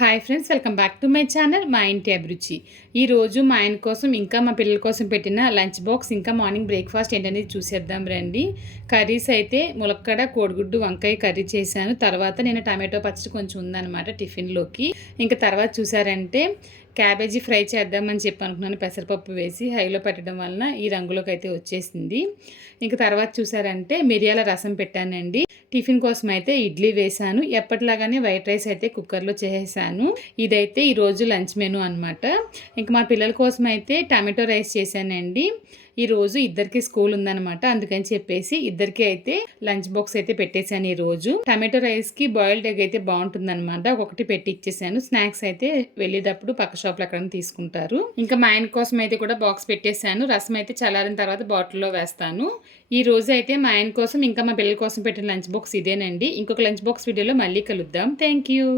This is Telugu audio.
Hi friends, welcome back to my channel మా ఇంటి అభిరుచి. ఈరోజు మా ఆయన కోసం ఇంకా మా పిల్లల కోసం పెట్టిన లంచ్ బాక్స్ ఇంకా మార్నింగ్ బ్రేక్ఫాస్ట్ ఏంటనేది చూసేద్దాం రండి. కర్రీస్ అయితే ములక్కడ కోడిగుడ్డు వంకాయ కర్రీ చేశాను. తర్వాత నేను టమాటో పచ్చడి కొంచెం ఉందన్నమాట టిఫిన్లోకి. ఇంకా తర్వాత చూసారంటే క్యాబేజీ ఫ్రై చేద్దామని చెప్పి అనుకున్నాను. పెసరపప్పు వేసి హైలో పెట్టడం వలన ఈ రంగులోకి అయితే వచ్చేసింది. ఇంకా తర్వాత చూసారంటే మిరియాల రసం పెట్టానండి. టిఫిన్ కోసం అయితే ఇడ్లీ వేశాను. ఎప్పటిలాగానే వైట్ రైస్ అయితే కుక్కర్లో చేసేసాను. ఇదైతే ఈరోజు లంచ్ మెనూ అనమాట. ఇంకా మా పిల్లల కోసం అయితే టమాటో రైస్ చేశానండి. ఈరోజు ఇద్దరికి స్కూల్ ఉందనమాట, అందుకని చెప్పేసి ఇద్దరికి అయితే లంచ్ బాక్స్ అయితే పెట్టేశాను. ఈరోజు టమాటో రైస్కి బాయిల్డ్ ఎగ్ అయితే బాగుంటుందన్నమాట. ఒకటి పెట్టి ఇచ్చేసాను. స్నాక్స్ అయితే వెళ్ళేటప్పుడు పక్క షాప్లో ఎక్కడైనా తీసుకుంటారు. ఇంకా మా ఆయన కోసం అయితే కూడా బాక్స్ పెట్టేశాను. రసం అయితే చల్లారిన తర్వాత బాటిల్లో వేస్తాను. ఈ రోజు అయితే మా ఆయన కోసం ఇంకా మా పిల్లల కోసం పెట్టిన లంచ్ బాక్స్ ఇదేనండి. ఇంకొక లంచ్ బాక్స్ వీడియోలో మళ్ళీ కలుద్దాం. Thank you.